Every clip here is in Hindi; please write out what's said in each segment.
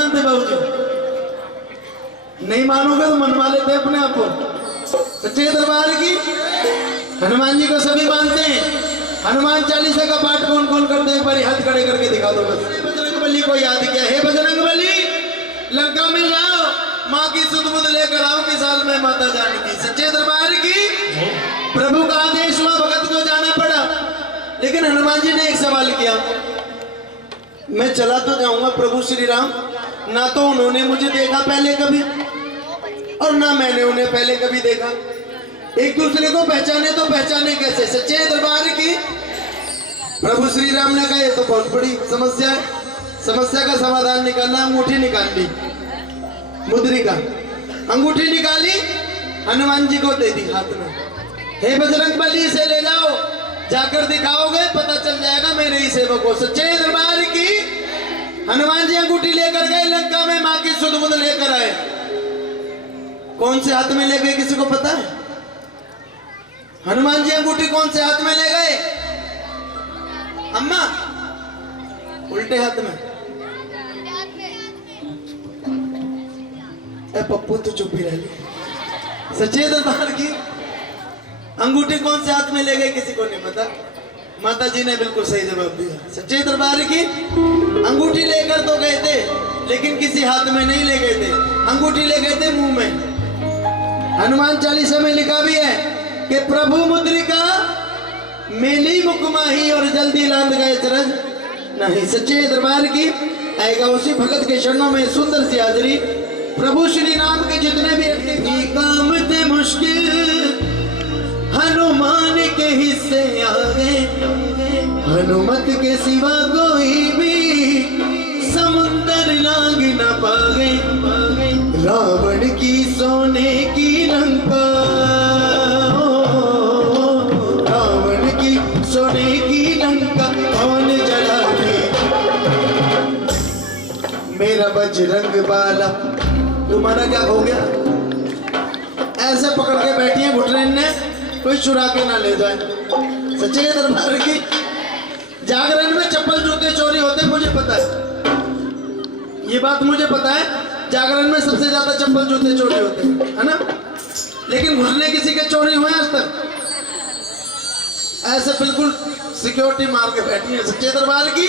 मानते बाबू जी? नहीं मानोगे तो मनवा लेते अपने आप को। सच्चे दरबार की हनुमान जी को सभी मानते हैं। हनुमान चालीसा का पाठ कौन कौन करते हैं? एक बार हाथ खड़े करके दिखा दो बस। बजरंगबली को याद किया, हे बजरंगबली लंका में जाओ, माँ की सुध बुध लेकर आओ कि साल में माता जानकी। सच्चे दरबार की प्रभु का आदेश हुआ, भगत को जाना पड़ा। लेकिन हनुमान जी ने एक सवाल किया, मैं चला तो जाऊंगा प्रभु श्री राम, ना तो उन्होंने मुझे देखा पहले कभी और ना मैंने उन्हें पहले कभी देखा, एक दूसरे को पहचाने तो पहचाने कैसे? सच्चे दरबार की प्रभु श्री राम ने कहा ये तो बहुत बड़ी समस्या है, समस्या का समाधान निकालना। अंगूठी निकाल ली, मुद्रिका अंगूठी निकाली, हनुमान जी को दे दी हाथ में। हे बजरंगबली इसे ले जाओ, जाकर दिखाओगे पता चल जाएगा मेरे ही सेवक को। सच्चे दरबार की हनुमान जी अंगूठी लेकर गए, लंका में माँ की सुध बुध लेकर आए। कौन से हाथ में ले गए किसी को पता है? हनुमान जी अंगूठी कौन से हाथ में ले गए? अम्मा उल्टे हाथ में। ए पप्पू तो चुप ही रह ली। सच्चे दरबार की अंगूठी कौन से हाथ में ले गए किसी को नहीं पता। माता जी ने बिल्कुल सही जवाब दिया। सच्चे दरबार की अंगूठी लेकर तो गए थे, लेकिन किसी हाथ में नहीं ले गए थे, अंगूठी ले गए थे मुंह में। हनुमान चालीसा में लिखा भी है कि प्रभु मुद्रिका मेली मुकमाही और जल्दी लांद गए चरज नहीं। सच्चे दरबार की आएगा उसी भगत के चरणों में सुंदर सी हाजरी। प्रभु श्री राम के जितने भी काम थे मुश्किल, हनुमान के हिस्से आ गए। हनुमत के सिवा कोई भी समुंदर लांग न पावे। रावण की सोने की लंका, रावण की सोने की लंका कौन जलाए? मेरा बजरंग बाला। तुम्हारा क्या हो गया? ऐसे पकड़ के बैठी है घुटने ने, कोई चुरा के ना ले जाए। सच्चे दरबार की जागरण में चप्पल जूते चोरी होते मुझे पता है, ये बात मुझे पता है। जागरण में सबसे ज्यादा चप्पल जूते चोरी होते हैं, है ना? लेकिन घुटने किसी के चोरी हुए आज तक? ऐसे बिल्कुल सिक्योरिटी मार के बैठी है। सच्चे दरबार की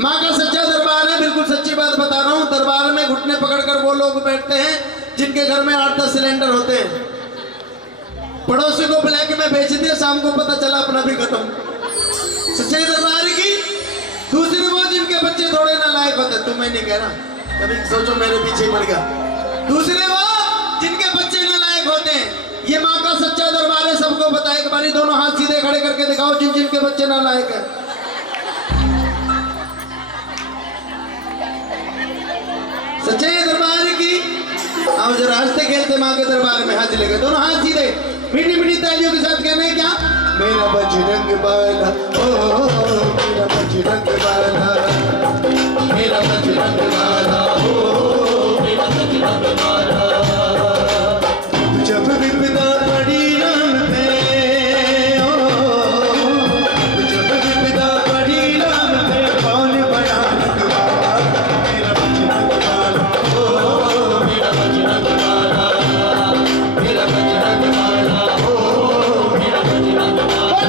माँ का सच्चा दरबार है। बिल्कुल सच्ची बात बता रहा हूँ। दरबार में घुटने पकड़कर वो लोग बैठते हैं जिनके घर में 8-10 सिलेंडर होते हैं। पड़ोसी को ब्लैक में बेच दिया, शाम को पता चला अपना भी खत्म। सच्चे दरबार की दूसरी वो जिनके बच्चे थोड़े नालायक होते, तुम्हें नहीं कह रहा, कभी सोचो मेरे पीछे पड़ गया। दूसरे वो जिनके बच्चे नालायक होते हैं। ये माँ का सच्चा दरबार है, सबको पता है। एक बारी दोनों हाथ सीधे खड़े करके दिखाओ जिन जिनके बच्चे नालायक है। सच्चे दरबार की आओ जरा हंसते खेलते माँ के दरबार में हाथ लेकर दोनों हाथ सीधे मीठी मीठी तालियों के साथ कहना है क्या? मेरा बजरंग बाला, ओ मेरा बजरंग बाला, मेरा बजरंग बाला, ओ मेरा बजरंग बाला। जब विपदा पड़ी राम पे, ओ जब विपदा पड़ी राम पे, कौन बड़ा रखवाला? मेरा बजरंग बाला, ओ मेरा बजरंग बाला, मेरा बजरंग बाला, ओ मेरा बजरंग बाला।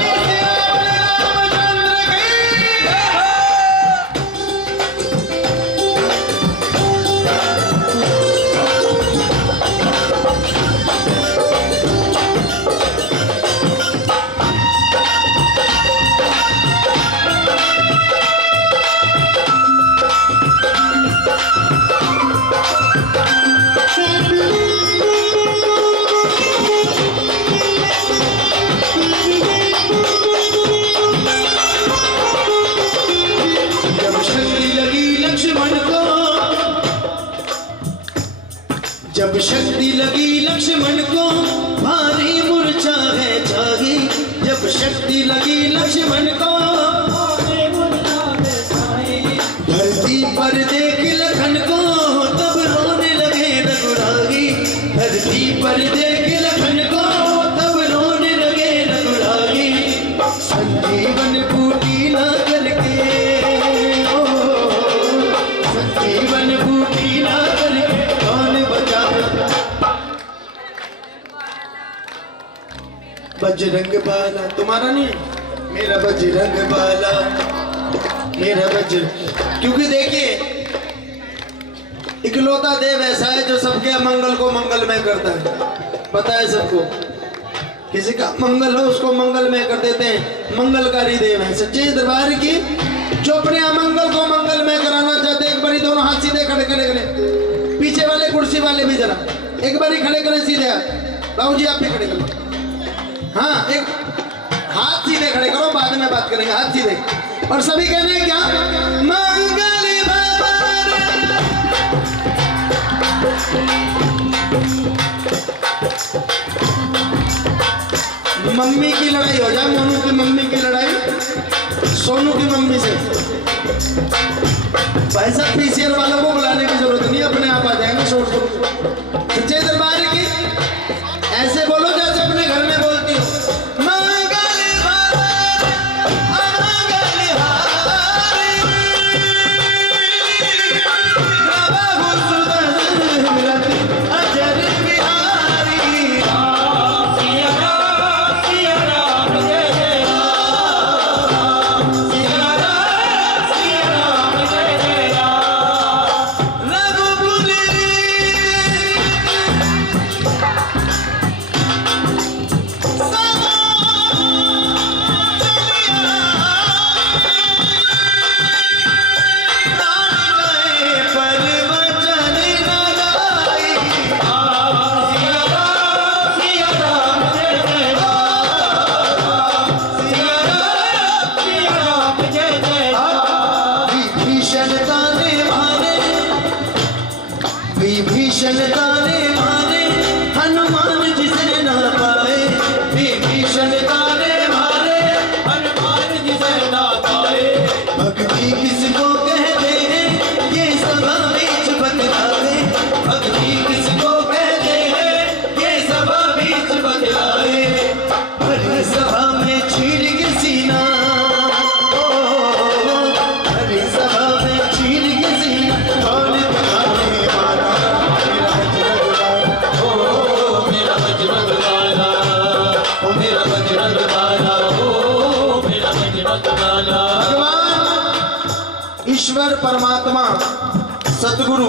जब शक्ति लगी लक्ष्मण को भारी मूर्छा है जागी। जब शक्ति लगी लक्ष्मण को भारी मूर्छा है जागी। धरती पर देख लखन को तब रोने लगे रघुरागी। धरती पर देख लखन को तब रोने लगे रघुरागी। संजीवन बूटी ला करके, ओ संजीवन बजरंग बाला तुम्हारा नहीं है? मेरा बजरंग बाला, मेरा बजरंग। क्योंकि देखिए इकलौता देव ऐसा है जो सबके मंगल को मंगलमय करता है। पता है सबको, किसी का मंगल हो उसको मंगलमय कर देते हैं, मंगलकारी देव है सच्चे दरबार की। जो अपने अमंगल को मंगलमय कराना चाहते हैं, एक बारी दोनों हाथ सीधे खड़े खड़े करें। पीछे वाले कुर्सी वाले भी जरा एक बारी खड़े करें सीधे हाथ। बाबू जी आप भी खड़े करो। हाँ, एक हाथ सीधे खड़े करो, बाद में बात करेंगे। हाथ सीधे और सभी कहने क्या? मंगल मम्मी की लड़ाई हो जाए, मोनू की मम्मी की लड़ाई सोनू की मम्मी से। भाई साहब पीसीआर वालों को बुलाने की जरूरत नहीं, अपने आप आ जाएंगे। शोर शोर सच्चे दरबार की ऐसे बोलो जैसे अपने घर में बोलती हो। विभीषण ताने मारे हनुमान जिसे ना पाए, विभीषण ताने मारे हनुमान जिसे ना पाए। भक्ति किसको कहते हैं ये सभा बीच बतलाए, भक्ति किसको कहते हैं ये सभा बीच बतलाए। हर सभा में चीर के सीना, हर सभा में चीर के सीना कौन बताने वाला? ईश्वर परमात्मा सतगुरु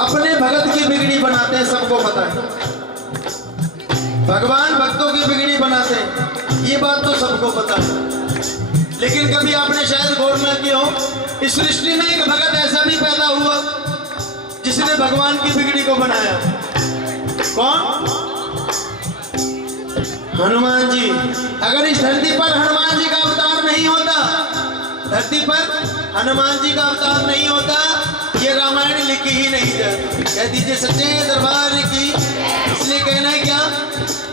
अपने भगत की बिगड़ी बनाते हैं, सबको पता है। भगवान भक्तों की बिगड़ी बनाते हैं, ये बात तो सबको पता है। लेकिन कभी आपने शायद गौर न किया हो, इस सृष्टि में एक भगत ऐसा भी पैदा हुआ जिसने भगवान की बिगड़ी को बनाया। कौन? हनुमान जी। अगर इस धरती पर हनुमान जी का अवतार नहीं होता, धरती पर हनुमान जी का अवतार नहीं होता, ये रामायण लिखी ही नहीं जाती। कह दीजिए सच्चे दरबार की। इसलिए कहना है क्या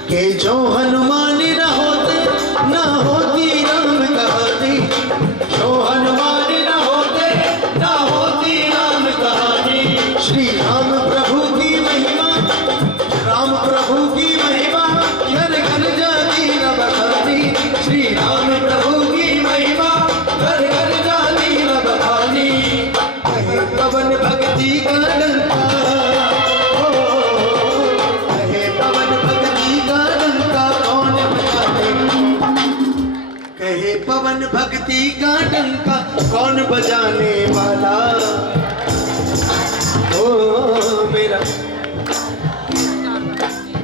कि जो हनुमान न होते न होती राम कहानी, जो हनुमान न होते न होती राम कहानी। श्री राम प्रभु की महिमा, राम प्रभु की महिमा घर घर जाती न बखानी। श्री राम प्रभु की महिमा घर घर जाती न बखानी। कहे पवन भक्ति का डंका, कहे पवन भक्ति का डंका कौन बजाने, कहे पवन भक्ति का डंका कौन बजाने वाला? ओ मेरा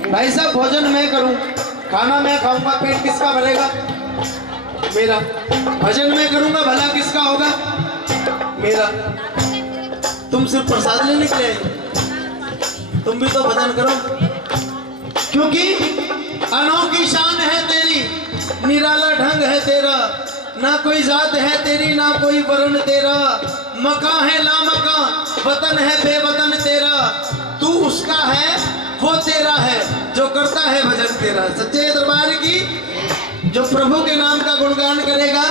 भाई साहब, भोजन मैं करूं, खाना मैं खाऊंगा, पेट किसका भरेगा? मेरा। भजन मैं करूंगा, भला किसका होगा? मेरा। तुम सिर्फ प्रसाद लेने के लिए, तुम भी तो भजन करो, क्योंकि अनोखी शान है तेरी, निराला ढंग है तेरा, ना कोई जात है तेरी ना कोई वर्ण तेरा। मकां है लामकां, वतन है बेवतन तेरा। तू उसका है वो तेरा है जो करता है भजन तेरा। सच्चे दरबार की। जो प्रभु के नाम का गुणगान करेगा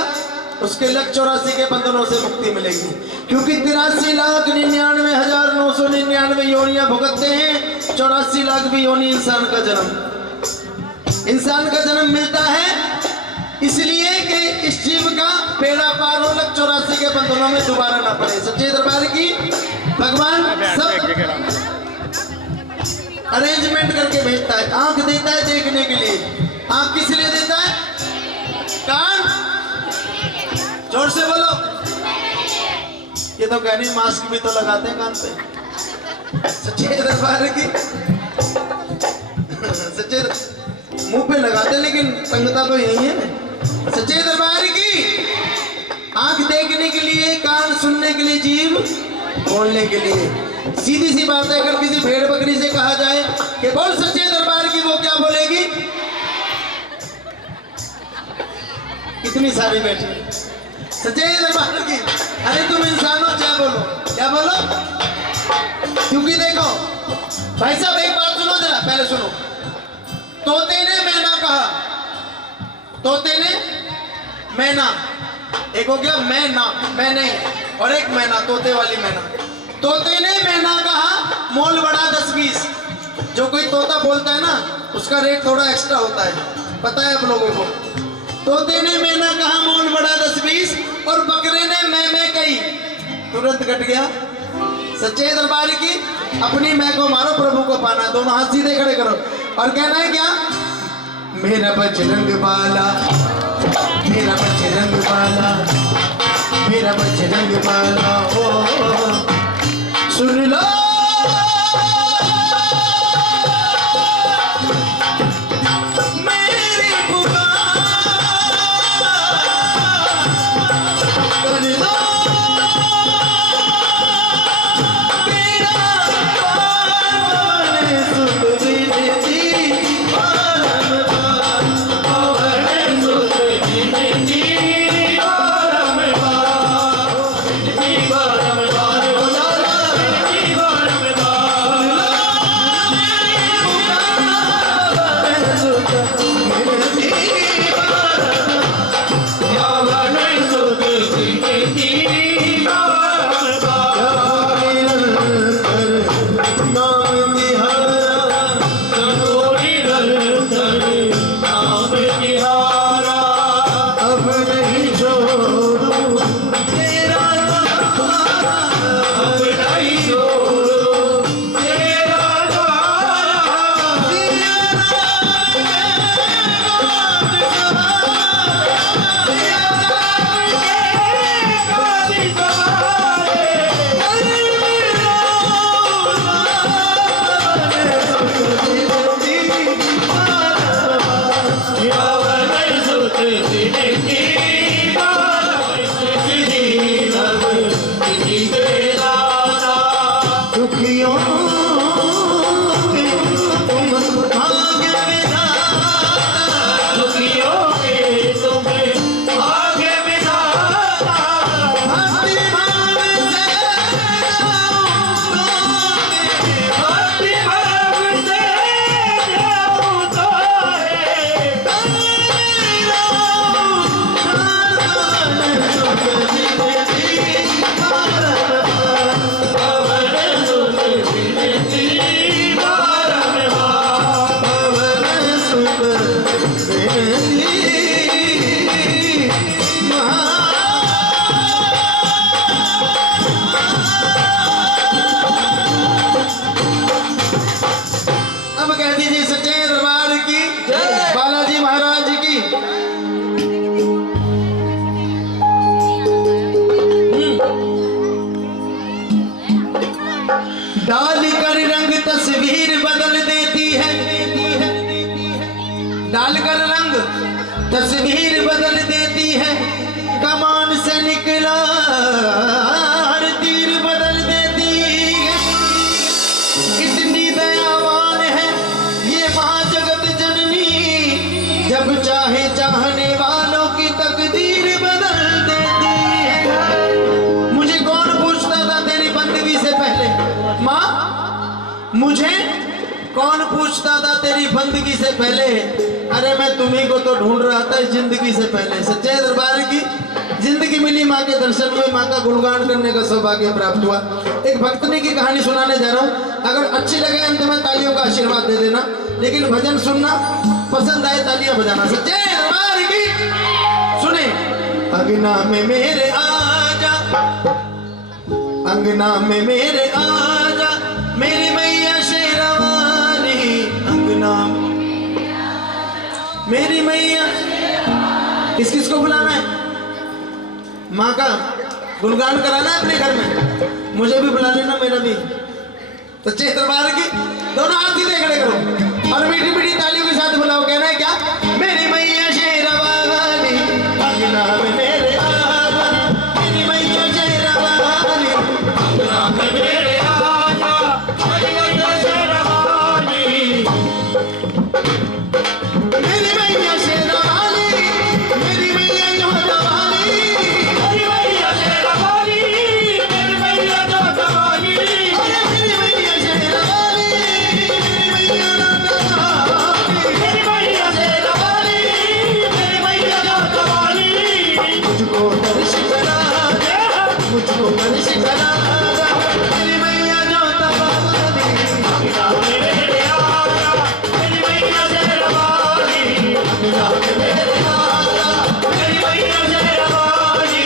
उसके 184 के बंधनों से मुक्ति मिलेगी। क्योंकि 83,99,999 योनियां भुगतते हैं, 84 लाख भी योनि इंसान का जन्म मिलता है इसलिए कि इस जीव का बेड़ा पार हो, 184 के बंधनों में दोबारा ना पड़े। सच्चे दरबार की। भगवान सब अरेंजमेंट करके भेजता है। आंख देता है देखने के लिए। आंख किस लिए देता है? कान, जोर से बोलो। ये तो कह नहीं, मास्क भी तो लगाते हैं कान पे। सच्चे दरबार की सच्चे मुंह पे लगाते, लेकिन संगता तो यही है। सच्चे दरबार की आंख देखने के लिए, कान सुनने के लिए, जीभ बोलने के लिए। सीधी सी बात है, अगर किसी भेड़ बकरी से कहा जाए कि बोल सच्चे दरबार की, वो क्या बोलेगी? कितनी सारी बैठी सच्चे दरबार की। अरे तुम इंसान हो, क्या बोलो, क्या बोलो? क्योंकि देखो भाई साहब, एक बात सुनो जरा, पहले सुनो। तोते ने मैना कहा, तोते ने मैना, एक हो गया मैना, मैंने, और एक मैना, तोते वाली मैना। तोते ने मैना कहा, मोल बढ़ा 10-20। जो कोई तोता बोलता है ना, उसका रेट थोड़ा एक्स्ट्रा होता है, पता है आप लोगों को। तोते ने मैना कहा, मोल बढ़ा 10-20, और बकरे ने मैं कही, तुरंत कट गया। सच्चे दरबार की अपनी मैं को मारो, प्रभु को पाना। दोनों हाथ सीधे खड़े करो और कहना है क्या? मेरा बजरंग बाला, मेरा बजरंग बाला, मेरा बजरंग बाला, ओ सुन लो मेरी पुकार, कर लो डालकर रंग तस्वीर बदल देती है, डालकर रंग तस्वीर बदल देती है, कमान से निकला तीर बदल देती है। इतनी दयावान है ये महाजगत जननी, जब चाहे चाहने वालों की तकदीर बदल देती है। मुझे कौन पूछता था तेरी बंदगी से पहले? माँ, मुझे कौन पूछता था तेरी बंदगी से पहले? अरे मैं तुम्ही को तो ढूंढ रहा था इस जिंदगी से पहले। सच्चे दरबार की जिंदगी मिली, माँ के दर्शन हुए, माँ का गुणगान करने का सौभाग्य प्राप्त हुआ। एक भक्तनी की कहानी सुनाने जा रहा हूँ, अगर अच्छी लगे अंत में तालियों का आशीर्वाद दे देना, लेकिन भजन सुनना, पसंद आए तालियां बजाना। सच्चे दरबार की सुने। अंगना में मेरे आजा, अंगना में मेरे आजा, मेरी मैया शेरावाली, किस किस को बुलाना है? माँ का गुणगान कराना है अपने घर में, मुझे भी बुला लेना, मेरा भी। सच्चे दरबार की दोनों हाथ सीधे खड़े करो और मीठी मीठी तालियों के साथ बुलाओ। कहना है क्या? मेरी मैया शेरावाली अंगना में मेरे आजा, मेरी मैया शेरावाली अंगना में मेरे आजा, मेरी मैया शेरावाली, मेरी मैया शेरावाली, मेरी मैया जोधावाली, मेरी मैया शेरावाली, मेरी मैया जोधावाली, मेरी मैया शेरावाली, मेरी मैया जोधावाली, मेरी मैया शेरावाली, मेरी मैया जोधावाली। मुझको दर्श करा दे, मुझको दर्श करा दे, मेरी मैया जोधावाली, अंगना में मेरे आजा, मेरी मैया शेरावाली, अंगना में मेरे आजा, मेरी मैया शेरावाली।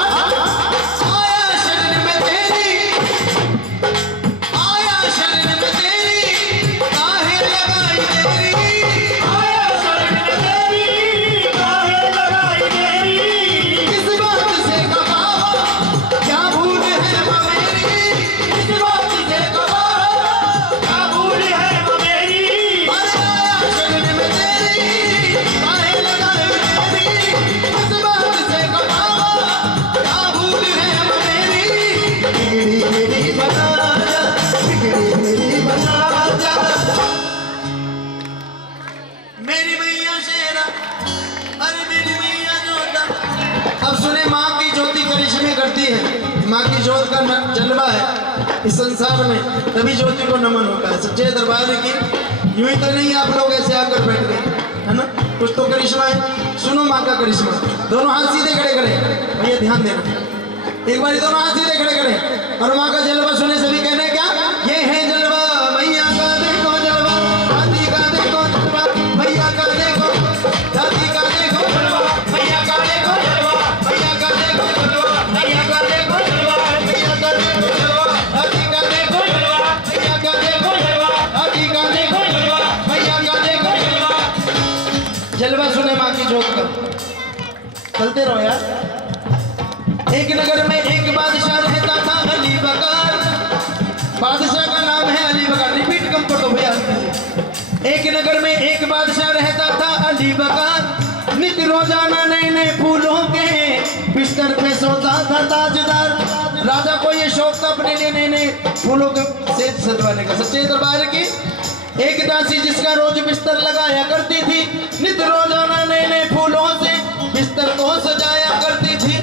आया शरण में तेरी, आया शरण में तेरी, काहे लगाई तेरी, आया शरण में तेरी, काहे लगाई तेरी। किस बात से कबाओ, क्या भूल है माँ मेरी, किस बात से कबाओ, क्या भूल है माँ मेरी। अरे आया शरण में तेरी, काहे लगाई तेरी, किस बात से कबाओ, क्या भूल है माँ मेरी। बिगड़ी मेरी बना जा, बिगड़ी मेरी बना जा, मेरी मैया शेरा, अरे मेरी मैया जोधा। अब सुने, माँ की ज्योति करिश्मे करती है, माँ की ज्योत का जलवा है इस संसार में, तभी ज्योति को नमन होता है। सच्चे दरबार की यूं ही तो नहीं आप लोग ऐसे आकर बैठ गए, है ना? कुछ तो करिश्मा है। सुनो माँ का करिश्मा। दोनों हाथ सीधे खड़े करें भैया, ध्यान देना। एक बार दोनों हाथ सीधे खड़े करें और माँ का जलवा सुने। सभी कहने क्या? ये है जलवा मैया का, देखो जलवा, हाथी का देखो जलवा, भैया का देखो, दादी का देखो जलवा, भैया का देखो जलवा, भैया का देखो जलवा, भैया का देखो जलवा, भैया का देखो जलवा, हाथी का देखो जलवा, भैया का देखो जलवा, हाथी का देखो जलवा, भैया का देखो जलवा। जलवा सुने माँ की जोत का। चलते रहो यार। एक नगर में एक बादशाह रहता था, अली बकार। बादशाह का नाम है अली बकार। रिपीट कम कर दो भैया। एक नगर में एक बादशाह रहता था, अली बकार। नित्य रोजाना नए नए फूलों के बिस्तर पे सोता था ताजदार। राजा को ये शौक था अपने लिए नए नए फूलों के सेज सजवाने का। सच्चे दरबार की एक दासी जिसका रोज बिस्तर लगाया करती थी, नित्य रोजाना नए नए फूलों से बिस्तर को सजाया करती थी।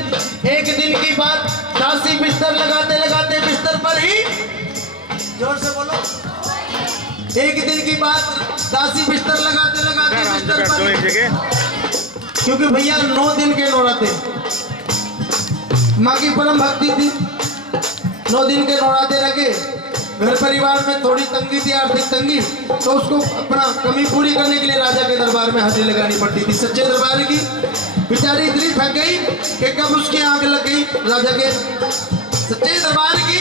एक दिन की बात, दासी बिस्तर लगाते लगाते बिस्तर पर ही, जोर से बोलो, एक दिन की बात, दासी बिस्तर लगाते लगाते बिस्तर पर ही, क्योंकि भैया 9 दिन के नौराते, माँ की परम भक्ति थी। 9 दिन के नौराते रखे, घर परिवार में थोड़ी तंगी थी, आर्थिक तंगी, तो उसको अपना कमी पूरी करने के लिए राजा के दरबार में हाजिरी लगानी पड़ती थी। सच्चे दरबार की बेचारी इतनी थक गई कि कब उसकी आंख लग गई राजा के। सच्चे दरबार की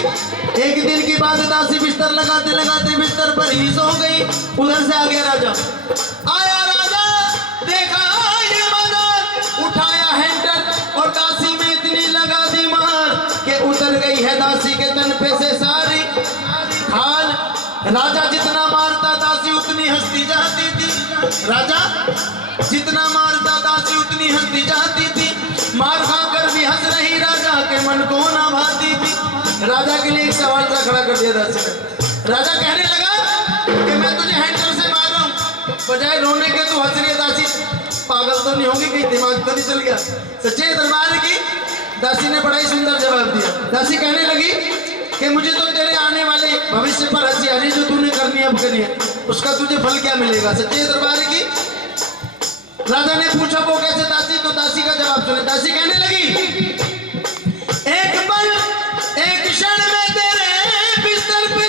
एक दिन की बात, दासी बिस्तर लगाते लगाते बिस्तर पर ही सो गई। उधर से आ गया राजा। आया राजा, देखा ये मदर, उठाया हैंडल और दासी में इतनी लगा दी मार कि उतर गई है दासी के तन पे से सारी खाल। राजा जितना मारता दासी उतनी हंसती जाती थी। राजा जितना मारता दासी उतनी हंसती जाती थी। मार खाकर भी हंस रही, राजा के मन को ना भाती थी। राजा के लिए एक सवाल सा खड़ा कर दिया दासी ने। राजा कहने लगा कि मैं तुझे हैंडल से मार रहा हूँ, बजाय रोने के तू हंस रही है। दासी पागल तो नहीं होगी, कहीं दिमाग तो नहीं चल गया? सच्चे दरबार की दासी ने बड़ा ही सुंदर जवाब दिया। दासी कहने लगी कि मुझे तो तेरे आने वाले भविष्य पर हंसी आ रही, जो तूने करनी अब करी है, उसका तुझे फल क्या मिलेगा? सच्चे दरबार की राजा ने पूछा वो कैसे दासी? तो दासी का जवाब सुने। दासी कहने लगी, एक पल एक क्षण में तेरे बिस्तर पे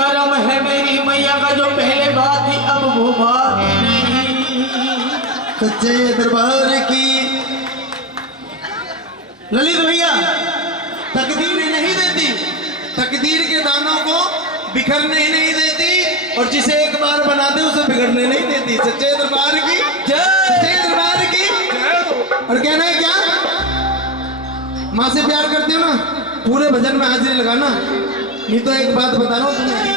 करम है मेरी मैया का, जो पहले बात थी अब वो बात नहीं। सच्चे दरबार की ललित भैया, तकदीर नहीं देती, तकदीर के दानों को बिखरने नहीं देती, और जिसे एक बार बना दे उसे बिगड़ने नहीं देती। सच्चे दरबार की जय, सच्चे दरबार की। और कहना है क्या, माँ से प्यार करते हो ना, पूरे भजन में हाजिरी लगाना, नहीं तो एक बात बता रहा हूँ तुम्हें।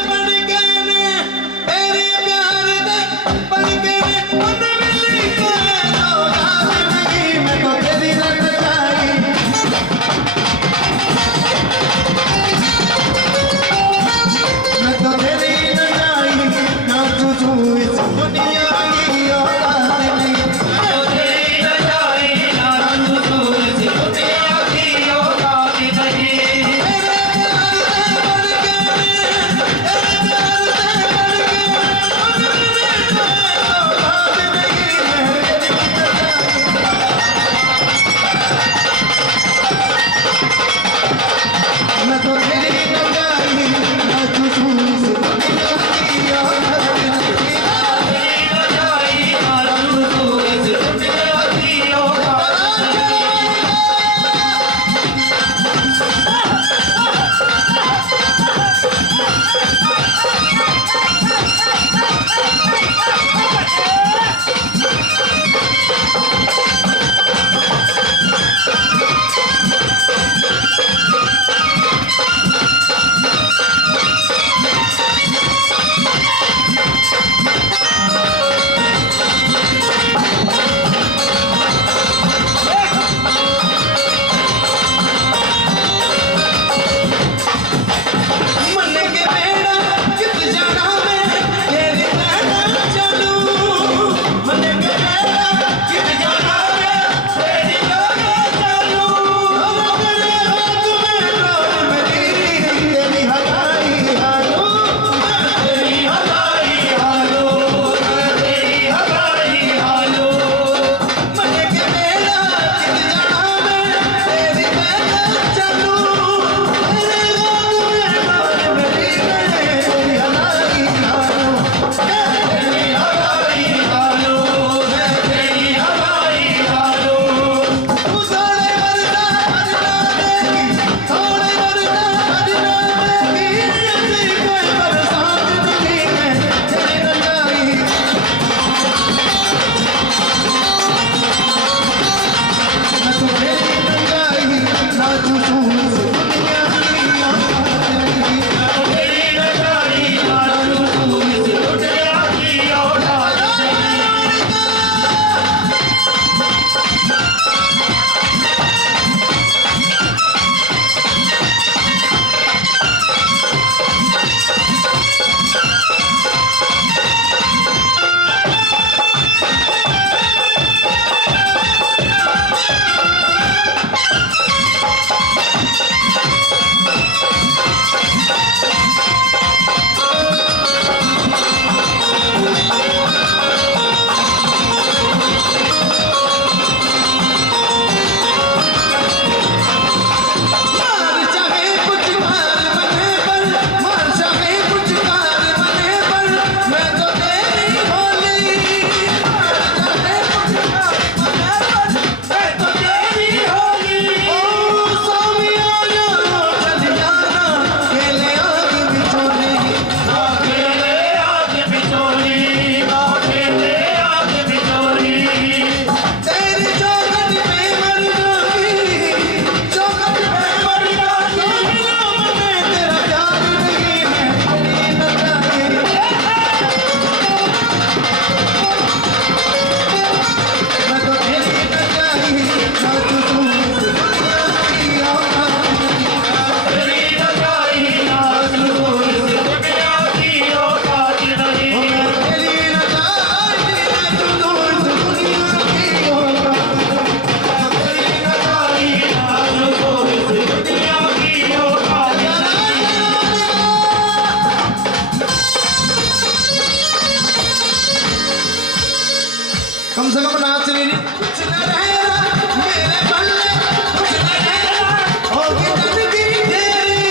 कम से कम नाच नहीं कुछ न रहेगा मेरे पल्ले, कुछ न रहेगा होगी जिंदगी तेरी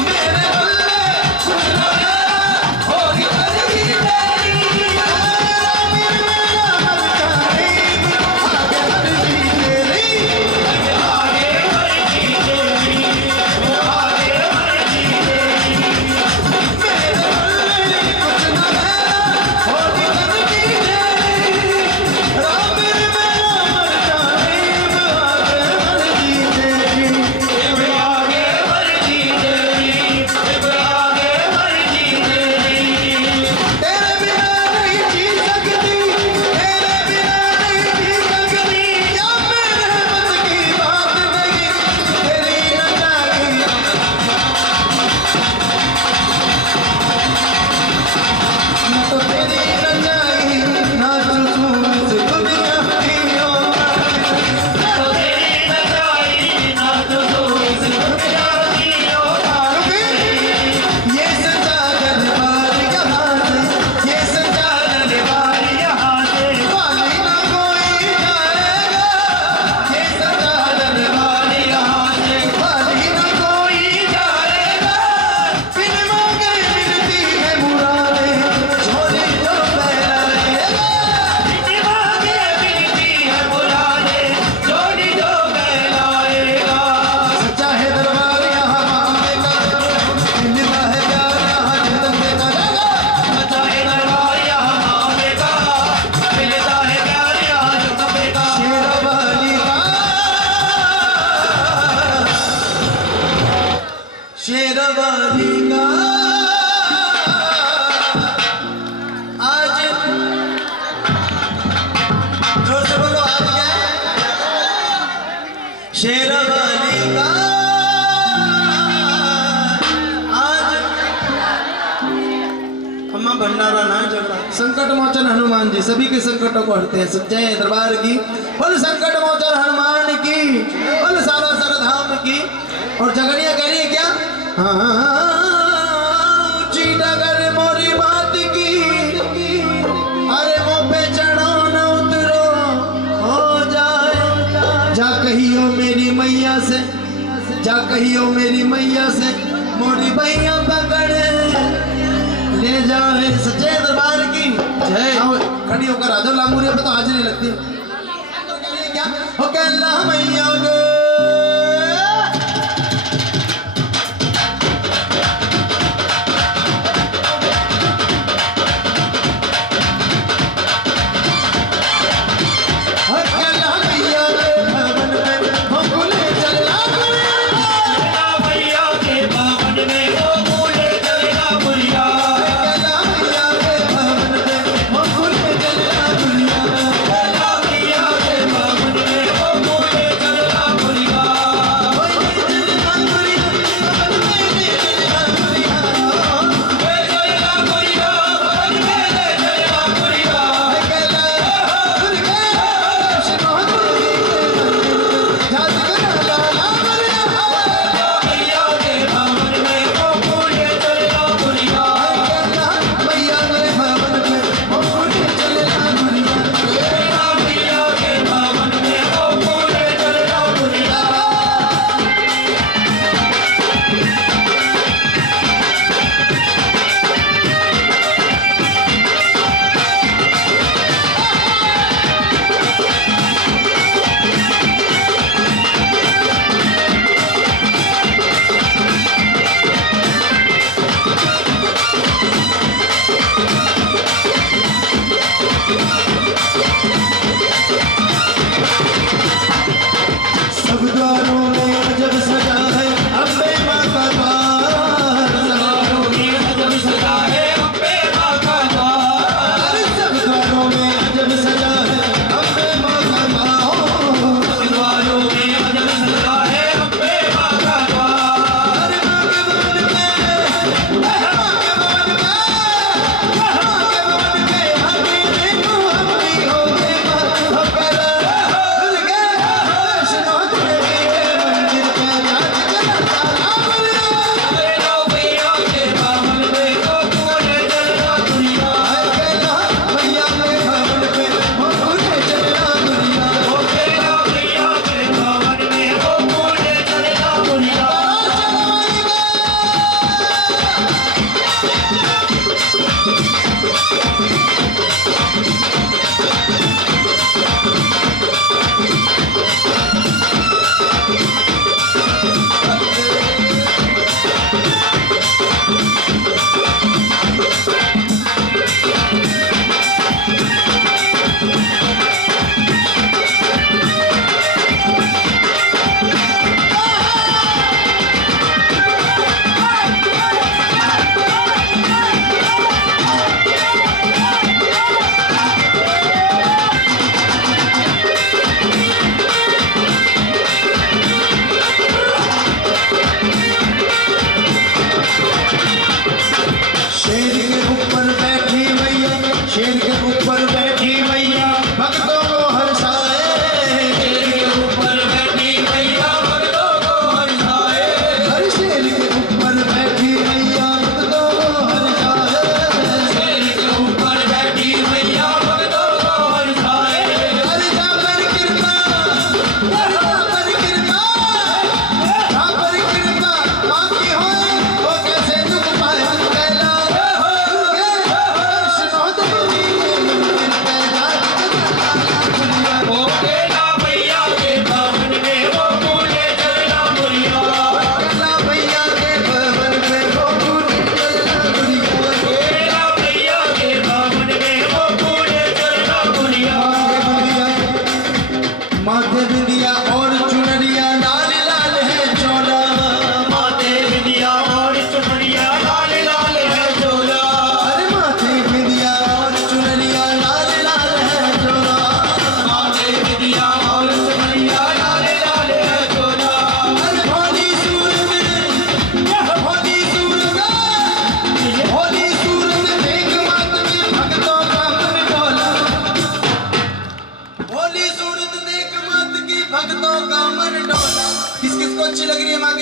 मेरे पल्ले, कुछ न अम्मा भंडारा ना झगड़ा। संकट मोचन हनुमान जी सभी के संकटों को हरते हैं। सच्चे दरबार की बोल संकट मोचन हनुमान की, बोल सारा सरधाम की। और जगनिया कह रही है क्या? ऊंची डगर मोरी बात की, अरे मुँह पे चढ़ो न उतरो हो जाए। जा कहियो मेरी मैया से, जा कहियो मेरी मैया से, मोरी भैया पकड़ ले जाए। सच्चे दरबार की जय। खड़ी होकर राधा लांगूरिया पे तो हाजिरी लगती है। क्या हो कहला मैया गो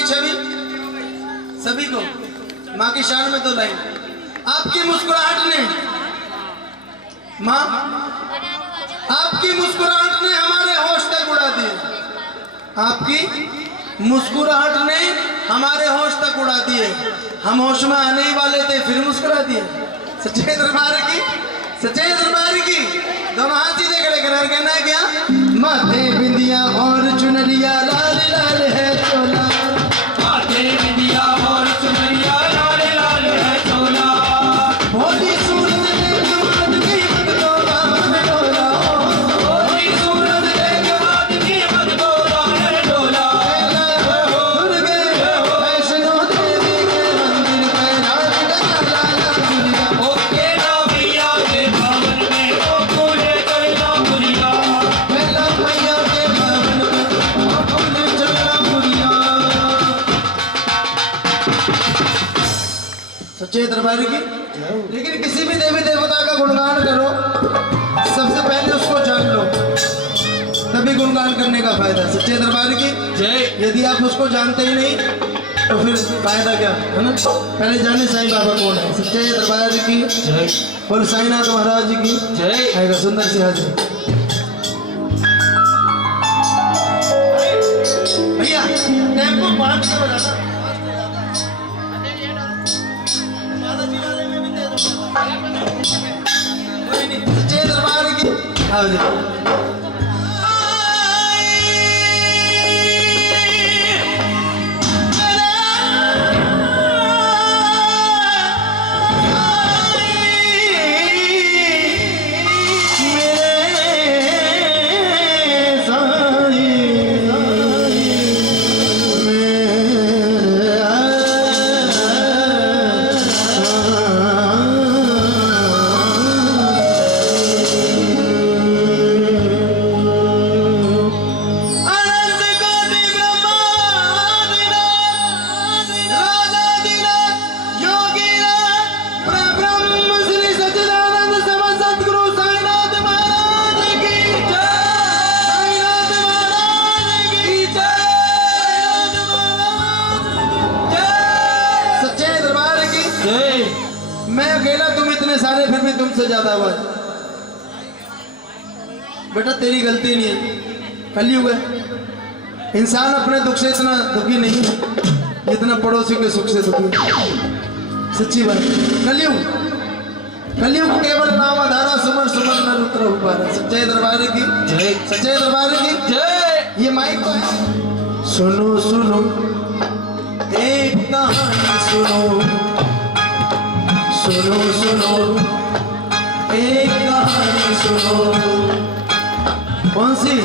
की छवि सभी को माँ की शान में तो लाई। आपकी मुस्कुराहट ने माँ, आपकी मुस्कुराहट ने हमारे होश तक उड़ा दिए। आपकी मुस्कुराहट ने हमारे होश तक उड़ा दिए। हम होश में आने ही वाले थे, फिर मुस्कुरा दिए। सच्चे दरबार की, सच्चे दरबार की दोनों हाथ सीधे खड़े कर कहना है क्या? माथे बिंदिया और चुनरिया लाल लाल है चोला, माथे बिंदिया और चुनरिया लाल लाल है चोला, भोली सूरत देख मात की मत डोला मत डोला, भोली सूरत देख मात की मत डोला है डोला, दुर्गे वैष्णो देवी के मंदिर पे राज लगा लाला दुर्गा। ओ केला मैया के भवन में ओ फूले चलना बुरिया, मेला मैया के भवन में ओ फूले चलना बुरिया। सच्चे दरबार की, लेकिन किसी भी देवी देवता का गुणगान करो, सबसे पहले उसको जान लो, तभी गुणगान करने का फायदा। सच्चे दरबार की जय। यदि आप उसको जानते ही नहीं तो फिर फायदा क्या है ना? पहले जाने साईं बाबा कौन है। सच्चे दरबार की जय। बोल साईनाथ महाराज जी की जय। आएगा सुंदर सी हाजिर। भैया टेम्पो पाँच के बजाना, सच्चे दरबार की आओ जी। मैं अकेला, तुम इतने सारे, फिर भी तुमसे ज्यादा आवाज। बेटा तेरी गलती नहीं है, कलयुग है। इंसान अपने दुख से इतना दुखी नहीं है जितना पड़ोसी के सुख से दुखी। सच्ची बात, कलयुग, कलयुग केवल नाम आधारा, सुमर सुमर न रुद्र उपारा। सच्चे दरबार की जय। सच्चे दरबार की जय। ये माइक तो है। सुनो सुनो एक कहानी सुनो, सुनो सुनो एक कहानी सुनो। कौन सी?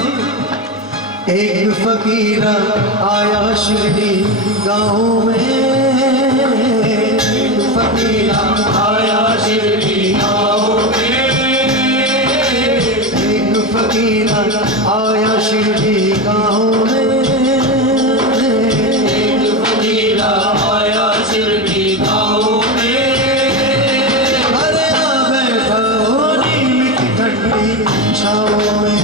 एक फकीरा आया शिरडी गाँव में, एक फकीरा आया शिरडी गाँव में, एक फकीरा आया शिरडी गाँव में, एक फकीरा आया शिरडी गाँव में, अरे आ बैठा हो नीम की ठंडी छाँव में।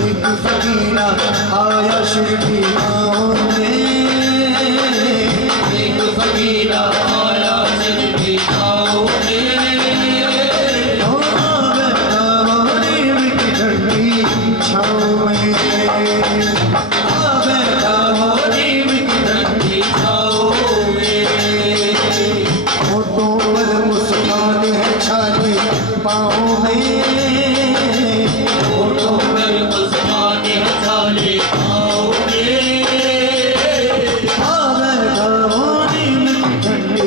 एक फकीरा आया शिरडी गाँव में, एक फकीरा आया शिरडी गाँव में, हो बैठा हो नीम की ठंडी छाँव में, आ बैठा हो नीम की ठंडी छाँव में, होठों पर मुस्कान है छाली पाँव में, होठों पर मुस्कान है छाले पाँव में, आ बैठा हो नीम की ठंडी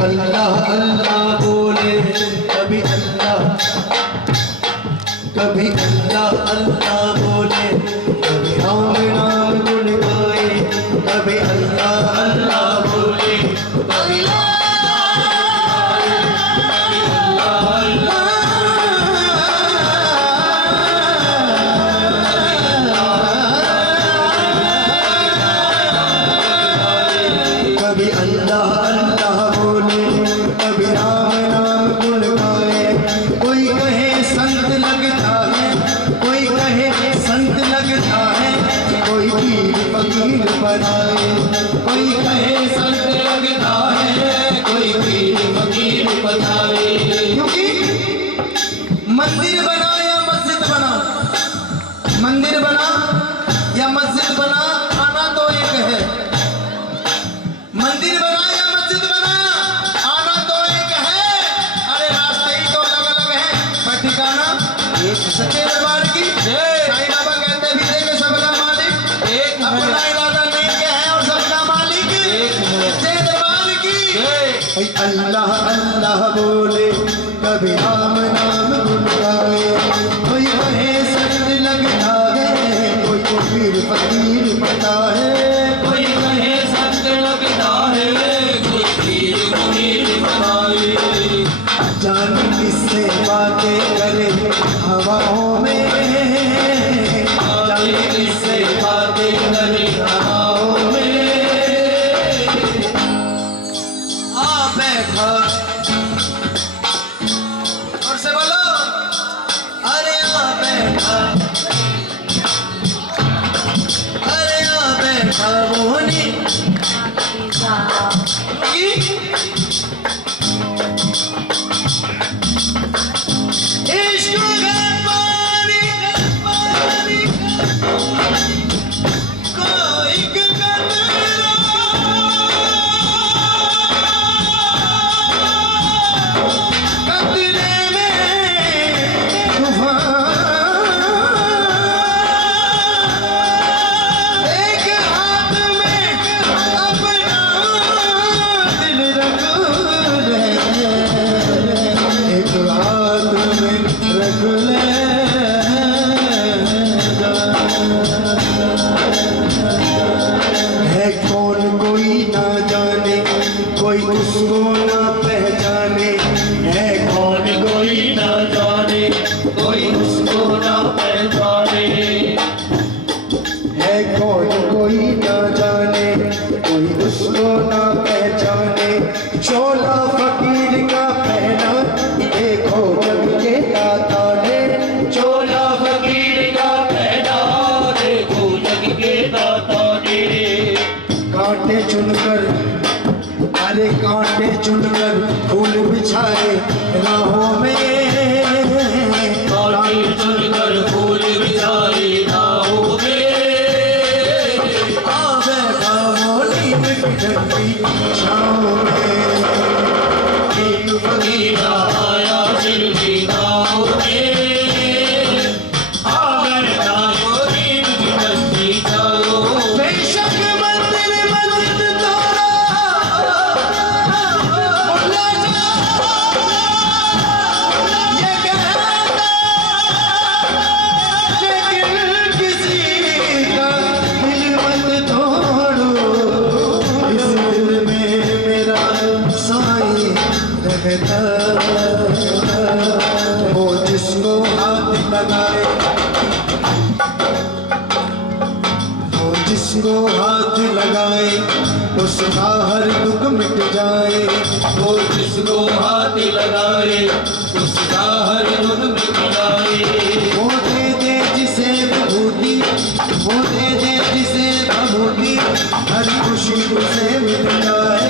अल्लाह अल्लाह बोले, कभी अल्लाह अल्लाह बोले, कभी राम नाम गुण गाए, कभी अल्लाह अल्लाह बोले, कभी कोई कहे संत लगता है, कोई पीर फकीर बताए। क्योंकि मंदिर बना या मस्जिद बना, मंदिर बना या मस्जिद बना, आना तो एक है। मंदिर बना या मस्जिद बना, आना तो एक है। अरे रास्ते ही तो अलग अलग है, पर ठिकाना एक। सच्चे दरबार की साईं बाबा कहते भी थे कि सबका मालिक एक, अपना इरादा नहीं क्या है और सबका मालिक एक। सच्चे दरबार की अल्लाह अल्लाह बोले, कभी राम नाम गुण गाए, कोई कहे संत लगता है, कोई को पीर फकीर पता है, कोई कहे संत लगता है, कोई पीर फकीर बताए। जान किससे बातें करे हवाओं में, जान किससे बातें करे हवाओं में। आ बैठा और से बोलो, अरे आ बैठा, अरे आ बैठा मोहनी इश्क है पानी कोई कतरा, कतरे में तूफान, एक हाथ में अपना दिल रख ले, एक हाथ में रख ले। है कौन कोई ना जाने, कोई उसको ना पहचाने, है कौन कोई ना जाने, कोई उसको ना पहचाने। है कौन कोई ना जाने, कोई उसको ना पहचाने। चोला फकीर का पहना देखो जग के दाता ने, चोला फकीर का पहना देखो जग के दाता ने। कांटे चुनकर, अरे कांटे चुनकर फूल बिछाए राहों में, कांटे चुनकर फूल बिछाए राहों में। आ बैठा मोली में ठंडी छाँव में, एक फकीर आया सिर की गाँव में, आ बैठा मोली में ठंडी छाँव में। बेशक मंदिर मस्जिद तोड़ा भुला जा, ये कहता लेकिन किसी का दिल मत तोड़ो, इस दिल में मेरा साईं रहता। वो जिसको हाथ लगाए, वो जिसको हाथ लगाए, उसका हर दुख मिट जाए, वो जिसको हाथ लगाए, उसका हर दुख मिट जाए। वो दे दे जिसे विभूति, वो दे दे जिसे विभूति, हर खुशी उसे मिल जाए।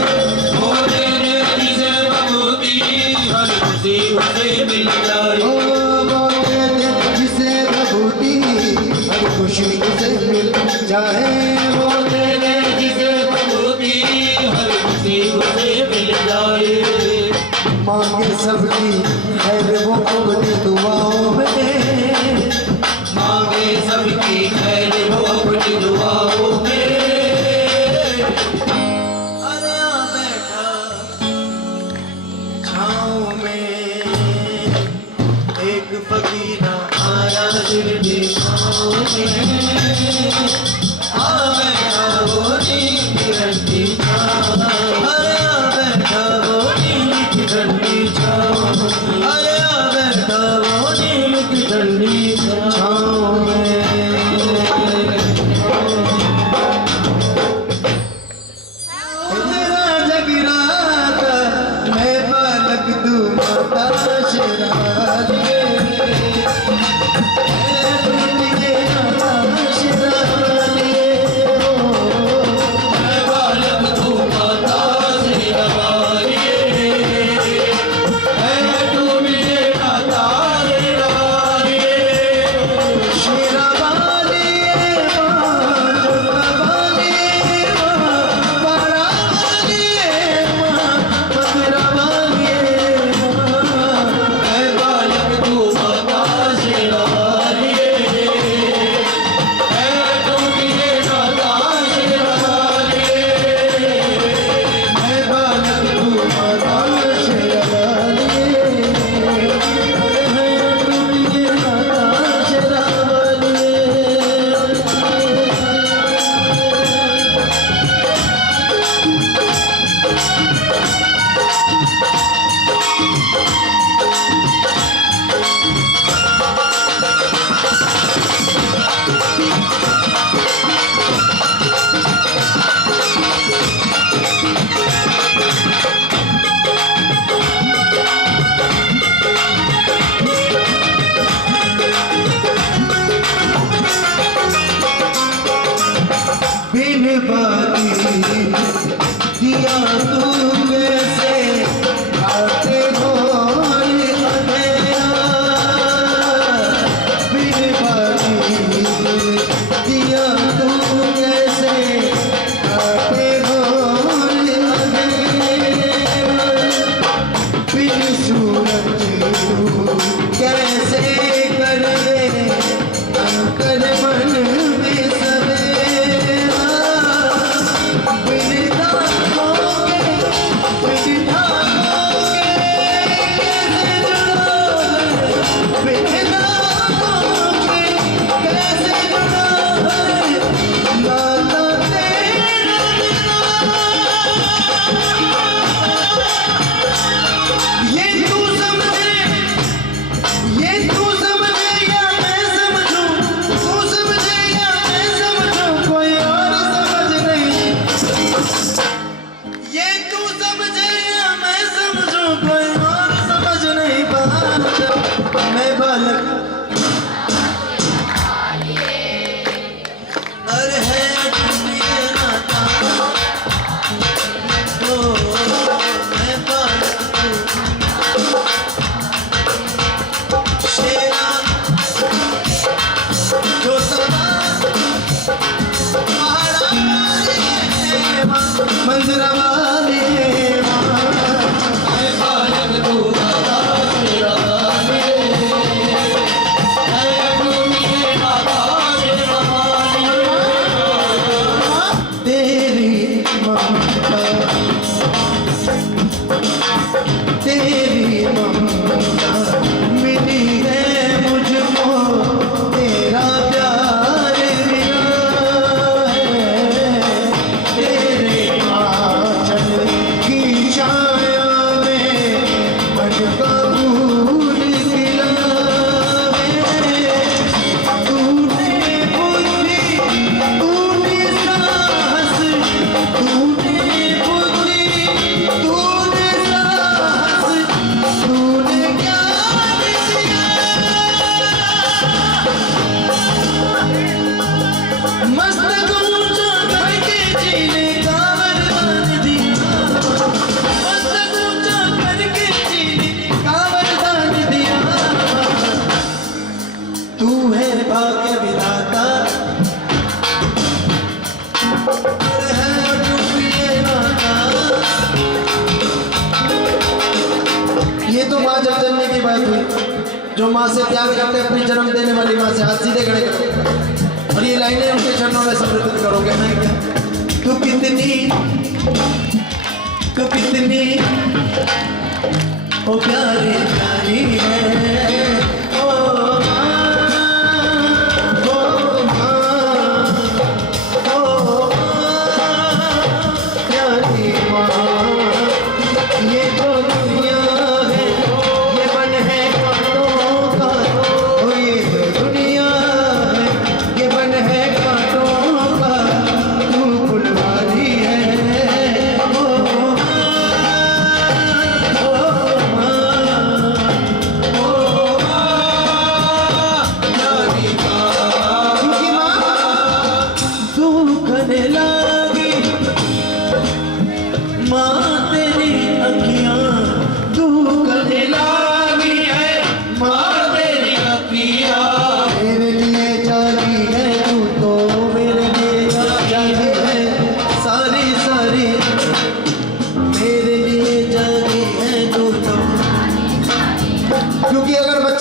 वो दे दे जिसे विभूति, हर खुशी उसे मिल जाए। वो दे दे जिसे विभूति, हर खुशी उसे मिल जाए। वो दे दे जिसे विभूति, हर खुशी उसे मिल जाए। मांगे सबकी खैर वो अपनी दुआओं में, मांगे सबकी खैर वो अपनी दुआओं में। अरे आ बैठा एक फकीरा आया शिरडी गाँव में, आ बैठा वो नीम की ठंडी छाँव, अरे आ बैठा वो नीम की ठंडी छाँव, अरे आ बैठा वो नीम की ठंडी छाँव में। तेरा जगराता मैं बालक दूँ माता शराब बिन बाती दिया तू कैसे आते घोर अंधेरा, बिन बाती दिया तू कैसे आते घोर अंधेरा, बिन सूरज तू कैसे कर दे अंकर मन में सवेरा, बिन धागों के कैसे जुड़ा है, बिन धागों के कैसे जुड़ा है नाता तेरा मेरा। ये तू समझे या मैं समझूं, तू समझे या मैं समझूं, कोई और समझ नहीं। ये तू समझे या मैं समझूं, कोई और समझ नहीं पाता। मैं बालक अरे है ये नाता, ओ मैं बालक शेरा जो सवार पहाड़ा वाले मंजरा वाले तेरी ममता, तेरी ममता मिली है मुझको, तेरा प्यार मिला है, तेरे आंचल की छाया में मन का फूल खिला है, तूने बुद्धि तूने साहस, तूने बुद्धि तूने साहस, तूने ज्ञान दिया, मस्त ऊंचा करके जीने का वरदान दिया, मस्त ऊंचा करके जीने का वरदान दिया। तू है भाग्य विधाता, है प्रिय नाता। ये तो माँ जब जन्मने की बात हुई, जो माँ से प्यार करते अपनी जन्म देने वाली माँ से हाथ सीधे खड़े करो और ये लाइनें उनके चरणों में समर्पित करोगे। मैं क्या तू कितनी ओ प्यारी प्यारी है,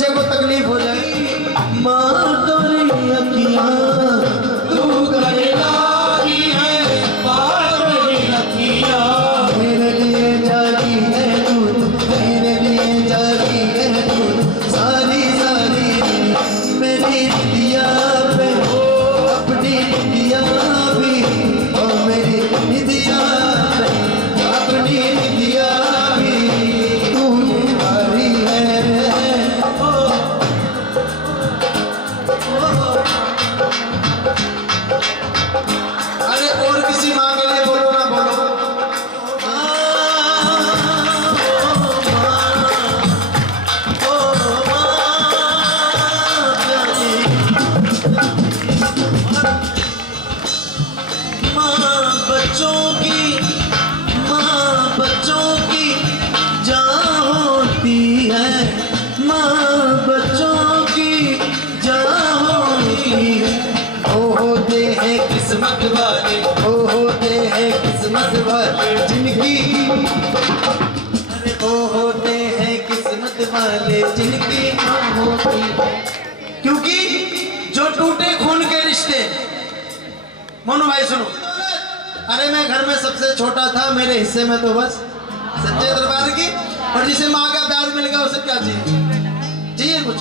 लड़के को तकलीफ हो जाए। माँ तोरी अखियाँ तू करे लागी है पार मेरी अखियाँ मेरे लिए जागी है तू, मेरे लिए जागी है तू, सारी सारी मेरी निदिया पे अपनी निदिया भी, और मेरी निदिया पे अपनी निदिया भी तू हमारी है। अरे और किसी माँ के लिए बोलो ना, बोलो बच्चों की जान होती है, माँ बच्चों की जान होती है। ओ होते हैं किस्मत वाले ओ होते हैं किस्मत वाले जिनकी, अरे ओ होते हैं किस्मत वाले जिनकी माँ होती है। क्योंकि जो टूटे खून के रिश्ते, मोनू भाई सुनो, अरे मैं घर में सबसे छोटा था, मेरे हिस्से में तो बस सच्चे दरबार की, और जिसे माँ का प्यार मिल गया उसे क्या चाहिए, चाहिए कुछ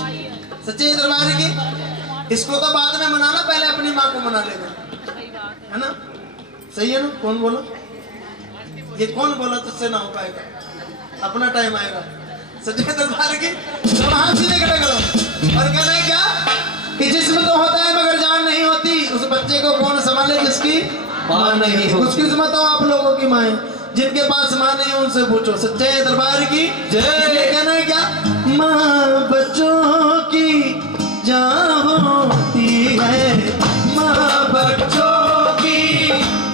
सच्चे दरबार की। इसको तो बाद में मनाना, पहले अपनी माँ को मना लेना, है ना, सही है ना। कौन बोला ये, कौन बोला तुझसे ना हो पाएगा, अपना टाइम आएगा सच्चे दरबार की। तो हाथ सीधे खड़े करो और कहना है क्या कि जिस्म तो होता है मगर जान नहीं होती, उस बच्चे को कौन संभाले जिसकी माँ नहीं हो। खुशकिस्मत हो आप लोगों की माएं, जिनके पास माँ नहीं है उनसे पूछो। सच्चे दरबार की जय। कहना है क्या, माँ बच्चों की जान होती है, माँ बच्चों की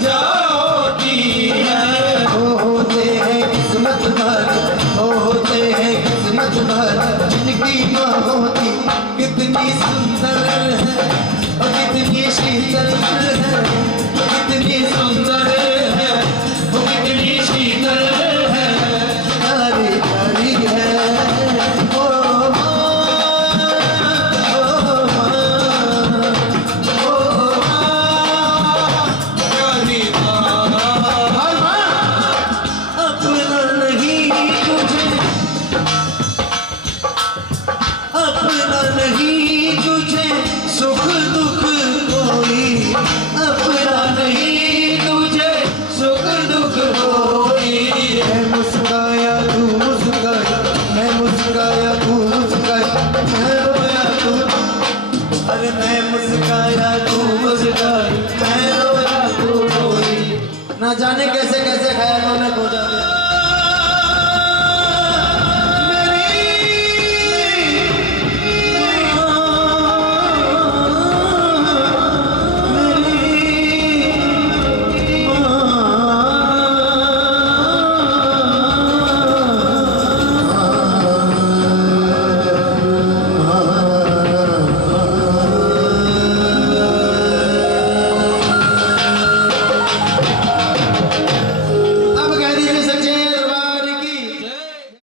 जान होती है। वो होते हैं किस्मत वाले, वो होते हैं किस्मत वाले जिनकी माँ होती। कितनी सुंदर है और कितनी शीतल है, कितनी सुंदर है वो कितनी शीतल है प्यारी प्यारी है। ओ प्यारी माँ अपना नहीं तुझे, अपना नहीं तुझे सुख दुख कोई, अपना नहीं तुझे सुख दुख कोई। मैं मुस्काया तू मुस्काया, मैं मुस्काया तू मुस्काया, मैं रोया तू, अरे मैं मुस्काया तू मुस्काया, मैं रोया तू रोई। ना जाने कैसे